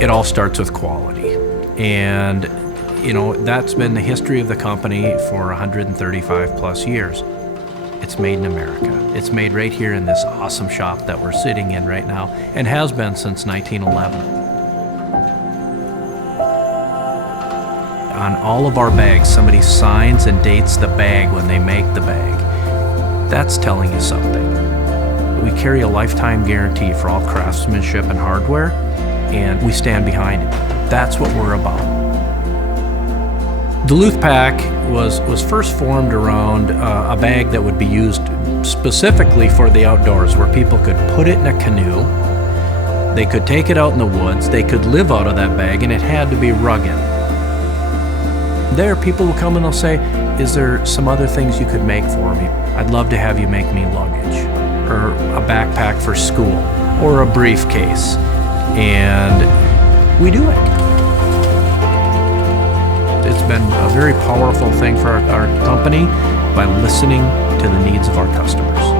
It all starts with quality. And, that's been the history of the company for 135 plus years. It's made in America. It's made right here in this awesome shop that we're sitting in right now, and has been since 1911. On all of our bags, somebody signs and dates the bag when they make the bag. That's telling you something. We carry a lifetime guarantee for all craftsmanship and hardware, and we stand behind it. That's what we're about. Duluth Pack was first formed around a bag that would be used specifically for the outdoors, where people could put it in a canoe, they could take it out in the woods, they could live out of that bag, and it had to be rugged. There, people will come and they'll say, is there some other things you could make for me? I'd love to have you make me luggage, or a backpack for school, or a briefcase. And we do it. It's been a very powerful thing for our company by listening to the needs of our customers.